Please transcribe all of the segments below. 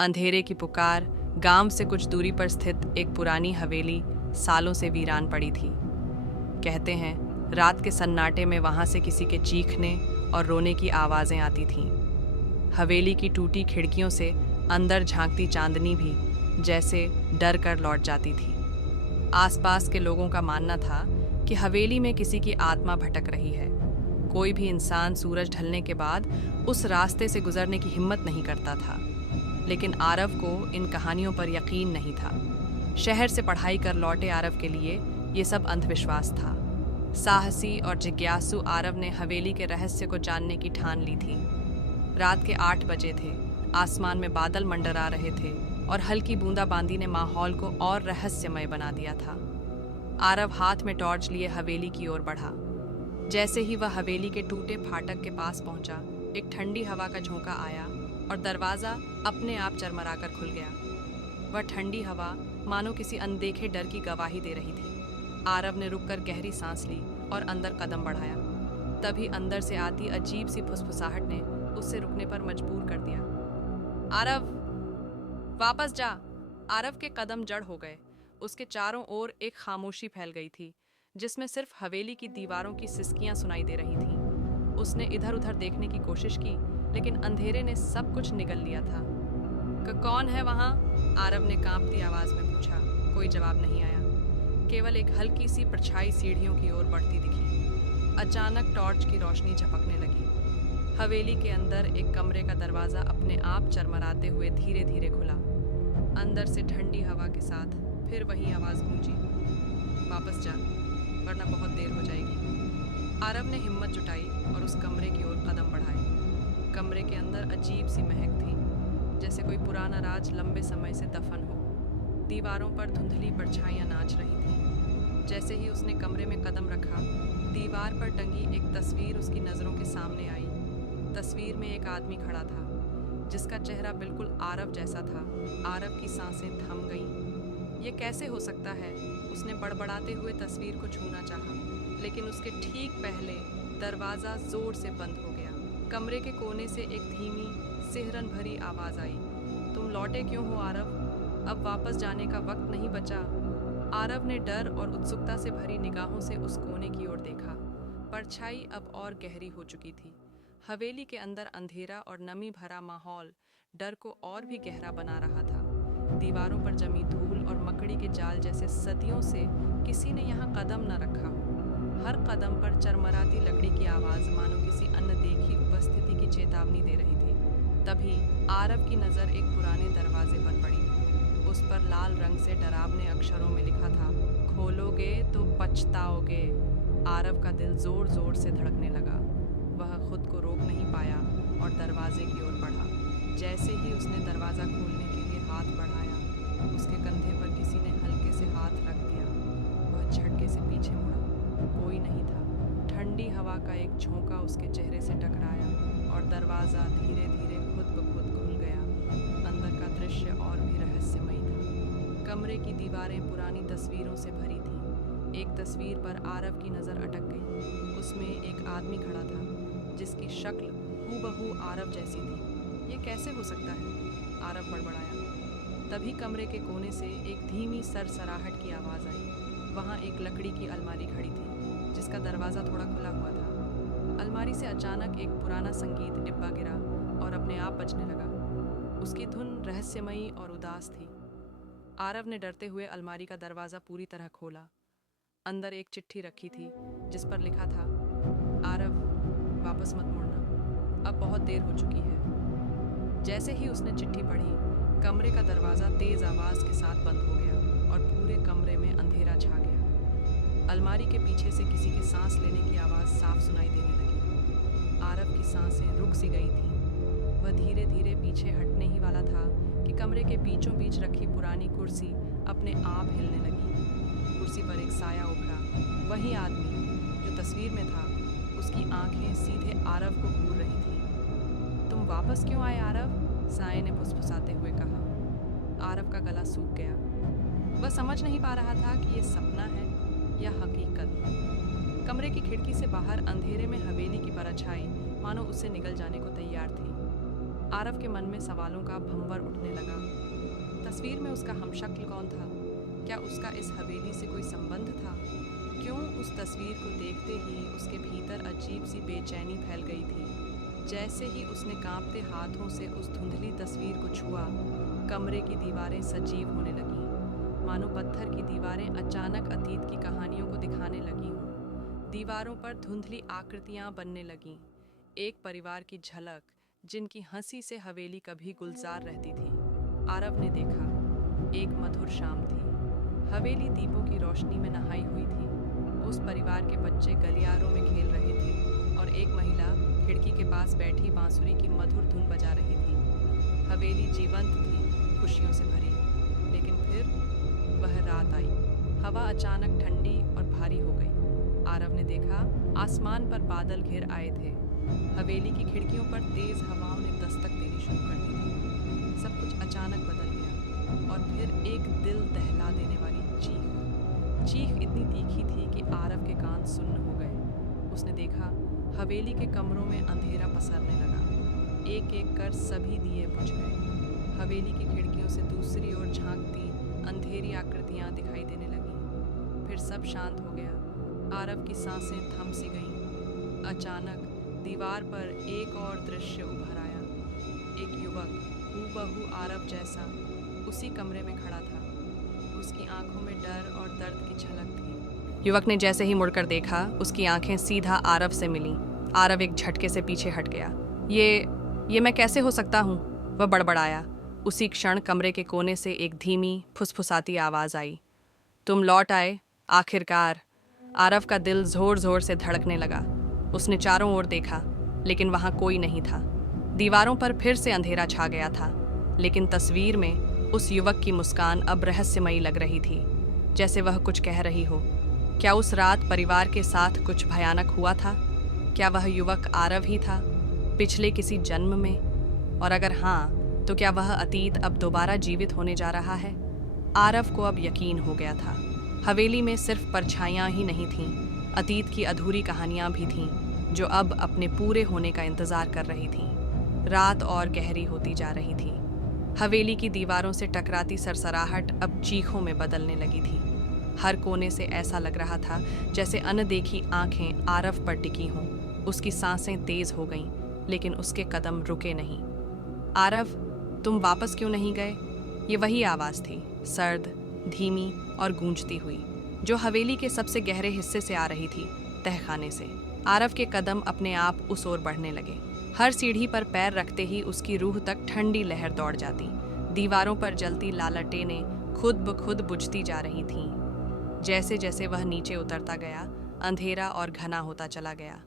अंधेरे की पुकार। गांव से कुछ दूरी पर स्थित एक पुरानी हवेली सालों से वीरान पड़ी थी। कहते हैं रात के सन्नाटे में वहां से किसी के चीखने और रोने की आवाज़ें आती थीं। हवेली की टूटी खिड़कियों से अंदर झांकती चांदनी भी जैसे डर कर लौट जाती थी। आसपास के लोगों का मानना था कि हवेली में किसी की आत्मा भटक रही है। कोई भी इंसान सूरज ढलने के बाद उस रास्ते से गुजरने की हिम्मत नहीं करता था। लेकिन आरव को इन कहानियों पर यकीन नहीं था। शहर से पढ़ाई कर लौटे आरव के लिए ये सब अंधविश्वास था। साहसी और जिज्ञासु आरव ने हवेली के रहस्य को जानने की ठान ली थी। रात के 8 बजे थे। आसमान में बादल मंडरा रहे थे और हल्की बूंदाबांदी ने माहौल को और रहस्यमय बना दिया था। आरव हाथ में टॉर्च लिए हवेली की ओर बढ़ा। जैसे ही वह हवेली के टूटे फाटक के पास पहुंचा, एक ठंडी हवा का झोंका आया और दरवाज़ा अपने आप चरमराकर खुल गया। वह ठंडी हवा मानो किसी अनदेखे डर की गवाही दे रही थी। आरव ने रुककर गहरी सांस ली और अंदर कदम बढ़ाया। तभी अंदर से आती अजीब सी फुसफुसाहट ने उसे रुकने पर मजबूर कर दिया। आरव, वापस जा। आरव के कदम जड़ हो गए। उसके चारों ओर एक खामोशी फैल गई थी, जिसमें सिर्फ हवेली की दीवारों की सिसकियां सुनाई दे रही थीं। उसने इधर उधर देखने की कोशिश की, लेकिन अंधेरे ने सब कुछ निगल लिया था। कौन है वहाँ? आरव ने कांपती आवाज में पूछा। कोई जवाब नहीं आया। केवल एक हल्की सी परछाई सीढ़ियों की ओर बढ़ती दिखी। अचानक टॉर्च की रोशनी झपकने लगी। हवेली के अंदर एक कमरे का दरवाजा अपने आप चरमराते हुए धीरे धीरे खुला। अंदर से ठंडी हवा के साथ फिर वही आवाज गूंजी, वापस जा, वरना बहुत देर हो जाएगी। आरव ने हिम्मत जुटाई और उस कमरे की ओर कदम बढ़ाए। कमरे के अंदर अजीब सी महक थी, जैसे कोई पुराना राज लंबे समय से दफन हो। दीवारों पर धुंधली परछाइयां नाच रही थीं। जैसे ही उसने कमरे में कदम रखा, दीवार पर टंगी एक तस्वीर उसकी नज़रों के सामने आई। तस्वीर में एक आदमी खड़ा था, जिसका चेहरा बिल्कुल आरव जैसा था। आरव की सांसें थम गईं। ये कैसे हो सकता है? उसने बड़बड़ाते हुए तस्वीर को छूना चाहा, लेकिन उसके ठीक पहले दरवाज़ा जोर से बंद हो गया। कमरे के कोने से एक धीमी सिहरन भरी आवाज़ आई, तुम लौटे क्यों हो आरव? अब वापस जाने का वक्त नहीं बचा। आरव ने डर और उत्सुकता से भरी निगाहों से उस कोने की ओर देखा। परछाई अब और गहरी हो चुकी थी। हवेली के अंदर अंधेरा और नमी भरा माहौल डर को और भी गहरा बना रहा था। दीवारों पर जमी धूल और मकड़ी के जाल जैसे सदियों से किसी ने यहाँ कदम न रखा हो। हर कदम पर चरमराती लकड़ी की आवाज़ मानो किसी अनदेखी उपस्थिति की चेतावनी दे रही थी। तभी आरव की नज़र एक पुराने दरवाजे पर पड़ी। उस पर लाल रंग से डरावने अक्षरों में लिखा था, खोलोगे तो पछताओगे। आरव का दिल जोर जोर से धड़कने लगा। वह खुद को रोक नहीं पाया और दरवाजे की ओर बढ़ा। जैसे ही उसने दरवाज़ा खोलने के लिए हाथ बढ़ाया, उसके कंधे पर किसी ने हल्के से हाथ रख दिया। वह झटके से पीछे मुड़ा। कोई नहीं था। ठंडी हवा का एक झोंका उसके चेहरे से टकराया और दरवाज़ा धीरे धीरे खुद ब खुद खुल गया। अंदर का दृश्य और भी रहस्यमय था। कमरे की दीवारें पुरानी तस्वीरों से भरी थीं। एक तस्वीर पर आरव की नज़र अटक गई। उसमें एक आदमी खड़ा था, जिसकी शक्ल हूबहू आरव जैसी थी। ये कैसे हो सकता है? आरव बड़बड़ाया। तभी कमरे के कोने से एक धीमी सरसराहट की आवाज़ आई। वहाँ एक लकड़ी की अलमारी खड़ी थी, जिसका दरवाज़ा थोड़ा खुला हुआ था। अलमारी से अचानक एक पुराना संगीत डिब्बा गिरा और अपने आप बजने लगा। उसकी धुन रहस्यमयी और उदास थी। आरव ने डरते हुए अलमारी का दरवाज़ा पूरी तरह खोला। अंदर एक चिट्ठी रखी थी, जिस पर लिखा था, आरव, वापस मत मुड़ना, अब बहुत देर हो चुकी है। जैसे ही उसने चिट्ठी पढ़ी, कमरे का दरवाज़ा तेज़ आवाज़ के साथ बंद हो गया और पूरे कमरे में अंधेरा छा गया। अलमारी के पीछे से किसी के सांस लेने की आवाज़ साफ सुनाई देने लगी। आरव की सांसें रुक सी गई थीं। वह धीरे धीरे पीछे हटने ही वाला था कि कमरे के बीचों बीच रखी पुरानी कुर्सी अपने आप हिलने लगी। कुर्सी पर एक साया उभरा। वही आदमी जो तस्वीर में था। उसकी आंखें सीधे आरव को घूर रही थीं। तुम वापस क्यों आए आरव? साये ने फुसफुसाते हुए कहा। आरव का गला सूख गया। वह समझ नहीं पा रहा था कि ये सपना है या हकीकत। कमरे की खिड़की से बाहर अंधेरे में हवेली की परछाई मानो उससे निगल जाने को तैयार थी। आरव के मन में सवालों का भंवर उठने लगा। तस्वीर में उसका हमशक्ल कौन था? क्या उसका इस हवेली से कोई संबंध था? क्यों उस तस्वीर को देखते ही उसके भीतर अजीब सी बेचैनी फैल गई थी। जैसे ही उसने कांपते हाथों से उस धुंधली तस्वीर को छुआ, कमरे की दीवारें सजीव होने लगीं, मानो पत्थर की दीवारें अचानक अतीत की कहानियों को दिखाने लगी हों। दीवारों पर धुंधली आकृतियां बनने लगीं, एक परिवार की झलक जिनकी हंसी से हवेली कभी गुलजार रहती थी। आरव ने देखा, एक मधुर शाम थी। हवेली दीपों की रोशनी में नहाई हुई थी। उस परिवार के बच्चे गलियारों में खेल रहे थे और एक महिला खिड़की के पास बैठी बांसुरी की मधुर धुन बजा रही थी। हवेली जीवंत थी, खुशियों से भरी। लेकिन फिर वह रात आई। हवा अचानक ठंडी और भारी हो गई। आरव ने देखा, आसमान पर बादल घिर आए थे। हवेली की खिड़कियों पर तेज हवाओं ने दस्तक देनी शुरू कर दी थी। सब कुछ अचानक बदल गया और फिर एक दिल दहला देने वाली चीख इतनी तीखी थी कि आरव के कान सुन्न हो गए। उसने देखा, हवेली के कमरों में अंधेरा पसरने लगा। एक एक कर सभी दिए बुझ गए। हवेली की खिड़कियों से दूसरी ओर झांकती अंधेरी आकृतियां दिखाई देने लगीं। फिर सब शांत हो गया। आरव की सांसें थम सी गईं। अचानक दीवार पर एक और दृश्य उभर आया। एक युवक हूबहू आरव जैसा उसी कमरे में खड़ा था। उसकी आंखों में डर और दर्द की झलक थी। युवक ने जैसे ही मुड़कर देखा, उसकी आंखें सीधा आरव से मिलीं। आरव एक झटके से पीछे हट गया। ये मैं कैसे हो सकता हूँ? वह बड़बड़ाया। उसी क्षण कमरे के कोने से एक धीमी फुसफुसाती आवाज़ आई। तुम लौट आए, आखिरकार। आरव का दिल जोर जोर से धड़कने लगा। उसने चारों ओर देखा, लेकिन वहां कोई नहीं था। दीवारों पर फिर से अंधेरा छा गया था, लेकिन तस्वीर में उस युवक की मुस्कान अब रहस्यमयी लग रही थी, जैसे वह कुछ कह रही हो। क्या उस रात परिवार के साथ कुछ भयानक हुआ था? क्या वह युवक आरव ही था, पिछले किसी जन्म में? और अगर हाँ, तो क्या वह अतीत अब दोबारा जीवित होने जा रहा है? आरव को अब यकीन हो गया था। हवेली में सिर्फ परछाइयां ही नहीं थीं, अतीत की अधूरी कहानियां भी थीं, जो अब अपने पूरे होने का इंतजार कर रही थीं। रात और गहरी होती जा रही थी। हवेली की दीवारों से टकराती सरसराहट अब चीखों में बदलने लगी थी। हर कोने से ऐसा लग रहा था जैसे अनदेखी आंखें आरव पर टिकी हों। उसकी सांसें तेज हो गईं, लेकिन उसके कदम रुके नहीं। आरव, तुम वापस क्यों नहीं गए? ये वही आवाज़ थी, सर्द, धीमी और गूंजती हुई, जो हवेली के सबसे गहरे हिस्से से आ रही थी, तहखाने से। आरव के कदम अपने आप उस ओर बढ़ने लगे। हर सीढ़ी पर पैर रखते ही उसकी रूह तक ठंडी लहर दौड़ जाती। दीवारों पर जलती लालटेनें खुद ब खुद बुझती जा रही थीं। जैसे जैसे वह नीचे उतरता गया, अंधेरा और घना होता चला गया।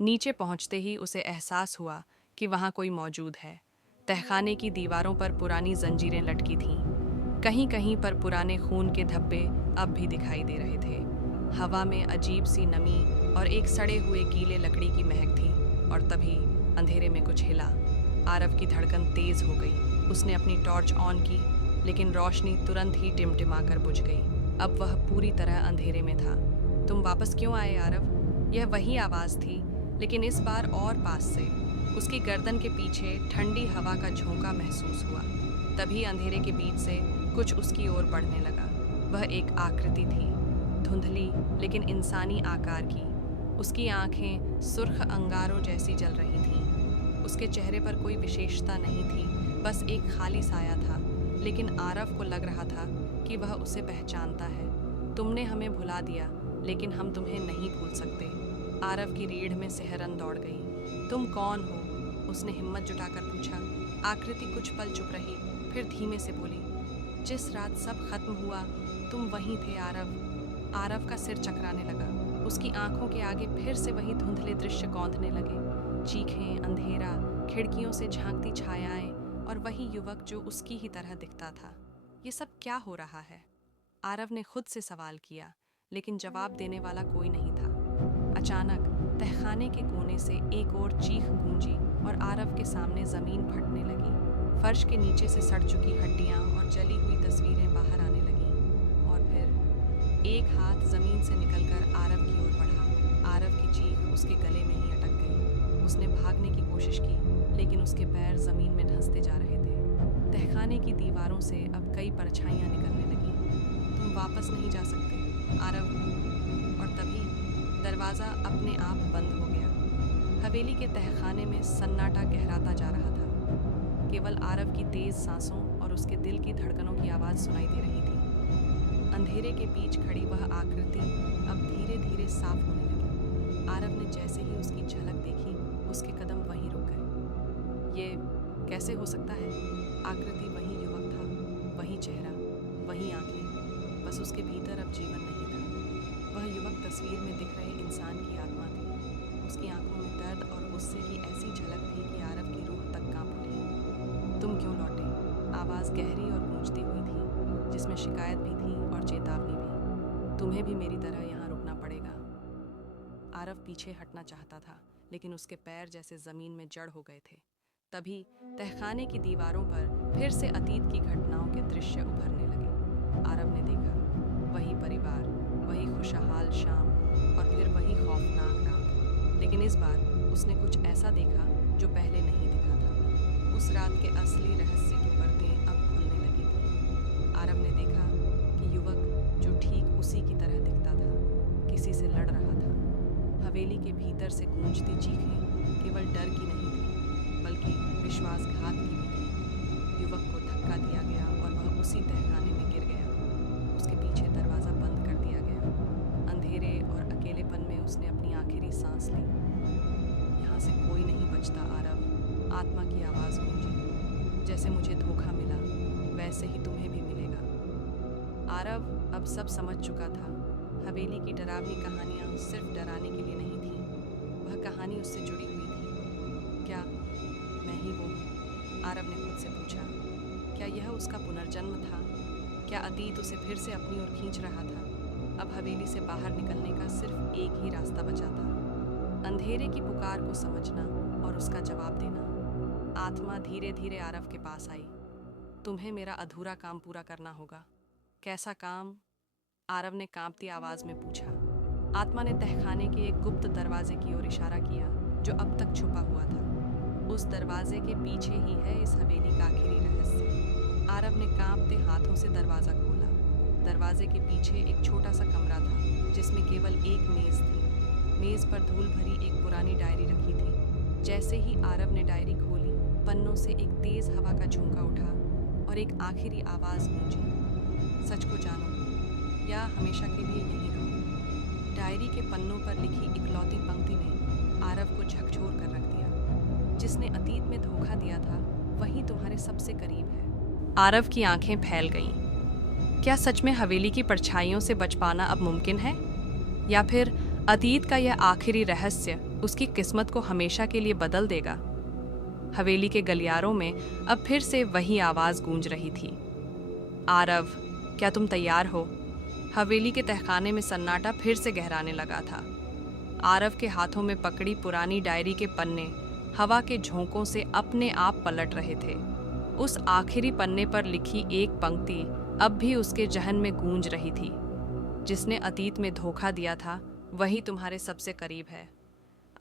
नीचे पहुंचते ही उसे एहसास हुआ कि वहां कोई मौजूद है। तहखाने की दीवारों पर पुरानी जंजीरें लटकी थीं। कहीं कहीं पर पुराने खून के धब्बे अब भी दिखाई दे रहे थे। हवा में अजीब सी नमी और एक सड़े हुए गीले लकड़ी की महक थी। और तभी अंधेरे में कुछ हिला। आरव की धड़कन तेज हो गई। उसने अपनी टॉर्च ऑन की, लेकिन रोशनी तुरंत ही टिमटिमाकर बुझ गई। अब वह पूरी तरह अंधेरे में था। तुम वापस क्यों आए आरव? यह वही आवाज़ थी, लेकिन इस बार और पास से। उसकी गर्दन के पीछे ठंडी हवा का झोंका महसूस हुआ। तभी अंधेरे के बीच से कुछ उसकी ओर बढ़ने लगा। वह एक आकृति थी, धुंधली लेकिन इंसानी आकार की। उसकी आंखें सुर्ख अंगारों जैसी जल रही थीं। उसके चेहरे पर कोई विशेषता नहीं थी, बस एक खाली साया था। लेकिन आरव को लग रहा था कि वह उसे पहचानता है। तुमने हमें भुला दिया, लेकिन हम तुम्हें नहीं भूल सकते। आरव की रीढ़ में सिहरन दौड़ गई। तुम कौन हो? उसने हिम्मत जुटाकर पूछा। आकृति कुछ पल चुप रही, फिर धीमे से बोली, जिस रात सब खत्म हुआ, तुम वहीं थे आरव। आरव का सिर चकराने लगा। उसकी आंखों के आगे फिर से वही धुंधले दृश्य कौंधने लगे। चीखें, अंधेरा, खिड़कियों से झांकती छायाएं और वही युवक जो उसकी ही तरह दिखता था। ये सब क्या हो रहा है? आरव ने खुद से सवाल किया, लेकिन जवाब देने वाला कोई नहीं था। अचानक तहखाने के कोने से एक और चीख गूंजी और आरव के सामने जमीन फटने लगी। फर्श के नीचे से सड़ चुकी हड्डियां और जली हुई तस्वीरें बाहर आने लगीं। और फिर एक हाथ जमीन से निकलकर आरव की ओर बढ़ा। आरव की चीख उसके गले में ही अटक गई। उसने भागने की कोशिश की, लेकिन उसके पैर जमीन में धंसते जा रहे थे। तहखाने की दीवारों से अब कई परछाइयां निकलने लगीं। तुम वापस नहीं जा सकते, आरव। और तभी दरवाज़ा अपने आप बंद हो गया। हवेली के तहखाने में सन्नाटा गहराता जा रहा था। केवल आरव की तेज सांसों और उसके दिल की धड़कनों की आवाज़ सुनाई दे रही थी। अंधेरे के बीच खड़ी वह आकृति अब धीरे धीरे साफ होने लगी। आरव ने जैसे ही उसकी झलक देखी, उसके कदम वहीं रुक गए। ये कैसे हो सकता है? आकृति वही युवक था, वही चेहरा, वही आंखें, बस उसके भीतर अब जीवन नहीं था। वह युवक तस्वीर में दिख रहे इंसान की आत्मा थी। उसकी आंखों में दर्द और गुस्से की ऐसी झलक थी कि आरव की रूह तक कांप उठी। तुम क्यों लौटे? आवाज़ गहरी और गूंजती हुई थी, जिसमें शिकायत भी थी और चेतावनी भी। तुम्हें भी मेरी तरह यहाँ रुकना पड़ेगा। आरव पीछे हटना चाहता था, लेकिन उसके पैर जैसे ज़मीन में जड़ हो गए थे। तभी तहखाने की दीवारों पर फिर से अतीत की घटनाओं के दृश्य उभरने लगे। आरव ने देखा, वही परिवार, वही खुशहाल शाम और फिर वही खौफनाक रात। लेकिन इस बार उसने कुछ ऐसा देखा जो पहले नहीं दिखा था। उस रात के असली रहस्य की परतें अब खुलने लगी थी। आरव ने देखा कि युवक जो ठीक उसी की तरह दिखता था, किसी से लड़ रहा था। हवेली के भीतर से गूंजती चीखें केवल डर की नहीं थी, बल्कि विश्वासघात की भी थी। युवक को धक्का दिया गया और वह उसी तहखाने में गिर गया। उसके पीछे दरवाज़ा बंद कर दिया गया। अंधेरे और अकेलेपन में उसने अपनी आखिरी सांस ली। यहाँ से कोई नहीं बचता, आरव। आत्मा की आवाज़ गूंजी। जैसे मुझे धोखा मिला, वैसे ही तुम्हें भी मिलेगा। आरव अब सब समझ चुका था। हवेली की डरावनी कहानियाँ सिर्फ डराने के लिए नहीं थी, वह कहानी उससे जुड़ी हुई थी। क्या मैं ही वो हूँ? आरव ने खुद से पूछा। क्या यह उसका पुनर्जन्म था? क्या अतीत उसे फिर से अपनी ओर खींच रहा था? अब हवेली से बाहर निकलने का सिर्फ एक ही रास्ता बचा था, अंधेरे की पुकार को समझना और उसका जवाब देना। आत्मा धीरे धीरे आरव के पास आई। तुम्हें मेरा अधूरा काम पूरा करना होगा। कैसा काम? आरव ने कांपती आवाज में पूछा। आत्मा ने तहखाने के एक गुप्त दरवाजे की ओर इशारा किया, जो अब तक छुपा हुआ था। उस दरवाजे के पीछे ही है इस हवेली का आखिरी रहस्य। आरव ने कांपते हाथों से दरवाजा खोला। दरवाजे के पीछे एक छोटा सा कमरा था, जिसमें केवल एक मेज थी। मेज पर धूल भरी एक पुरानी डायरी रखी थी। जैसे ही आरव ने डायरी खोली, पन्नों से एक तेज हवा का झोंका उठा और एक आखिरी आवाज गूंजी, सच को जानो या हमेशा के लिए यहीं रहो। डायरी के पन्नों पर लिखी इकलौती पंक्ति ने आरव को झकझोर कर रख दिया। जिसने अतीत में धोखा दिया था, वही तुम्हारे सबसे करीब है। आरव की आंखें फैल गईं। क्या सच में हवेली की परछाइयों से बच पाना अब मुमकिन है, या फिर अतीत का यह आखिरी रहस्य उसकी किस्मत को हमेशा के लिए बदल देगा? हवेली के गलियारों में अब फिर से वही आवाज गूंज रही थी। आरव, क्या तुम तैयार हो? हवेली के तहखाने में सन्नाटा फिर से गहराने लगा था। आरव के हाथों में पकड़ी पुरानी डायरी के पन्ने हवा के झोंकों से अपने आप पलट रहे थे। उस आखिरी पन्ने पर लिखी एक पंक्ति अब भी उसके जहन में गूंज रही थी, जिसने अतीत में धोखा दिया था, वही तुम्हारे सबसे करीब है।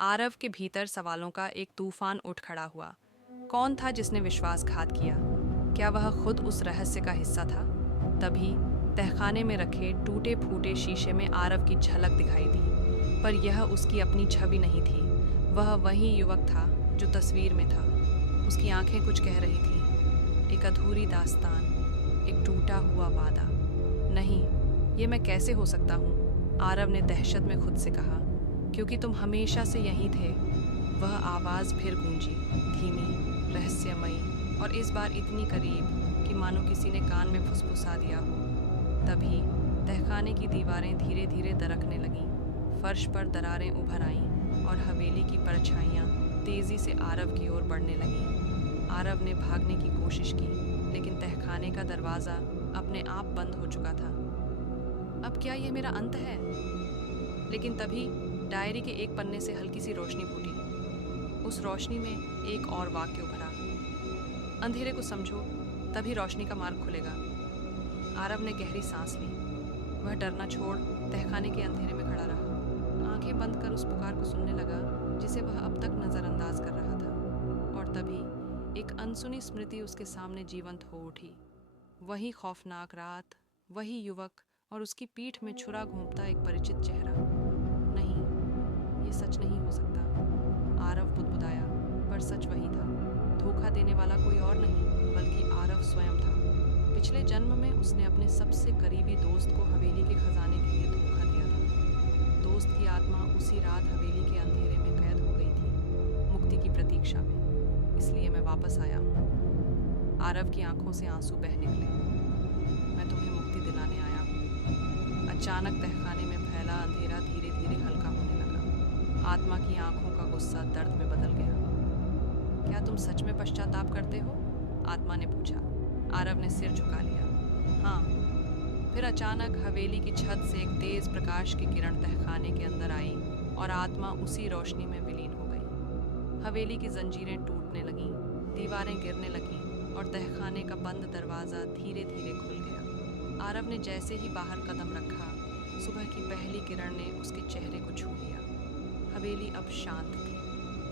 आरव के भीतर सवालों का एक तूफान उठ खड़ा हुआ। कौन था जिसने विश्वासघात किया? क्या वह खुद उस रहस्य का हिस्सा था? तभी तहखाने में रखे टूटे फूटे शीशे में आरव की झलक दिखाई दी, पर यह उसकी अपनी छवि नहीं थी। वह वही युवक था जो तस्वीर में था। उसकी आंखें कुछ कह रही थीं, एक अधूरी दास्तान, एक टूटा हुआ वादा। नहीं, ये मैं कैसे हो सकता हूँ? आरव ने दहशत में खुद से कहा, क्योंकि तुम हमेशा से यहीं थे। वह आवाज़ फिर गूंजी, धीमी, रहस्यमयी और इस बार इतनी करीब कि मानो किसी ने कान में फुसफुसा दिया हो। तभी तहखाने की दीवारें धीरे धीरे दरकने लगीं, फर्श पर दरारें उभर आईं और हवेली की परछाइयाँ तेज़ी से आरव की ओर बढ़ने लगीं। आरव ने भागने की कोशिश की, लेकिन तहखाने का दरवाज़ा अपने आप बंद हो चुका था। अब क्या यह मेरा अंत है? लेकिन तभी डायरी के एक पन्ने से हल्की सी रोशनी फूटी। उस रोशनी में एक और वाक्य उभरा, अंधेरे को समझो, तभी रोशनी का मार्ग खुलेगा। आरव ने गहरी सांस ली। वह डरना छोड़ तहखाने के अंधेरे में खड़ा रहा, आंखें बंद कर उस पुकार को सुनने लगा जिसे वह अब तक नज़रअंदाज कर रहा था। और तभी एक अनसुनी स्मृति उसके सामने जीवंत हो उठी। वही खौफनाक रात, वही युवक और उसकी पीठ में छुरा घूमता एक परिचित चेहरा। नहीं, ये सच नहीं हो सकता, आरव बुदबुदाया, पर सच वही था। धोखा देने वाला कोई और नहीं बल्कि आरव स्वयं था। पिछले जन्म में उसने अपने सबसे करीबी दोस्त को हवेली के खजाने के लिए धोखा दिया था। दोस्त की आत्मा उसी रात हवेली के अंधेरे में कैद हो गई थी, मुक्ति की प्रतीक्षा में। इसलिए मैं वापस आया हूँ। आरव की आंखों से आंसू बह निकले। मैं तुम्हें मुक्ति दिलाने आया हूँ। अचानक तहखाने में फैला अंधेरा धीरे धीरे हल्का होने लगा। आत्मा की आंखों का गुस्सा दर्द में बदल गया। क्या तुम सच में पश्चाताप करते हो? आत्मा ने पूछा। आरव ने सिर झुका लिया। हाँ। फिर अचानक हवेली की छत से एक तेज प्रकाश की किरण तहखाने के अंदर आई और आत्मा उसी रोशनी में विलीन हो गई। हवेली की जंजीरें टूटने लगीं, दीवारें गिरने लगीं और तहखाने का बंद दरवाज़ा धीरे धीरे खुल गया। आरव ने जैसे ही बाहर कदम रखा, सुबह की पहली किरण ने उसके चेहरे को छू लिया। हवेली अब शांत थी,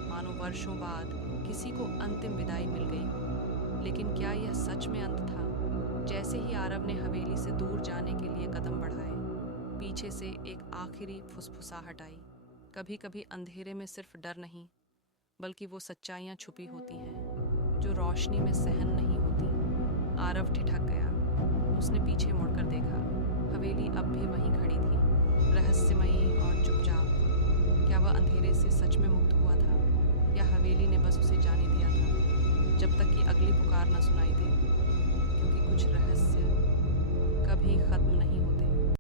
मानो वर्षों बाद किसी को अंतिम विदाई मिल गई हो। लेकिन क्या यह सच में अंत था? जैसे ही आरव ने हवेली से दूर जाने के लिए कदम बढ़ाए, पीछे से एक आखिरी फुसफुसाहट आई। कभी कभी अंधेरे में सिर्फ डर नहीं, बल्कि वो सच्चाइयाँ छुपी होती हैं जो रोशनी में सहन नहीं होती। आरव ठिठक गया। उसने पीछे मुड़कर देखा। हवेली अब भी वहीं खड़ी थी, रहस्यमयी और चुपचाप। क्या वह अंधेरे से सच में मुक्त हुआ था, या हवेली ने बस उसे जाने दिया था जब तक कि अगली पुकार न सुनाई दे? क्योंकि कुछ रहस्य कभी खत्म नहीं होते।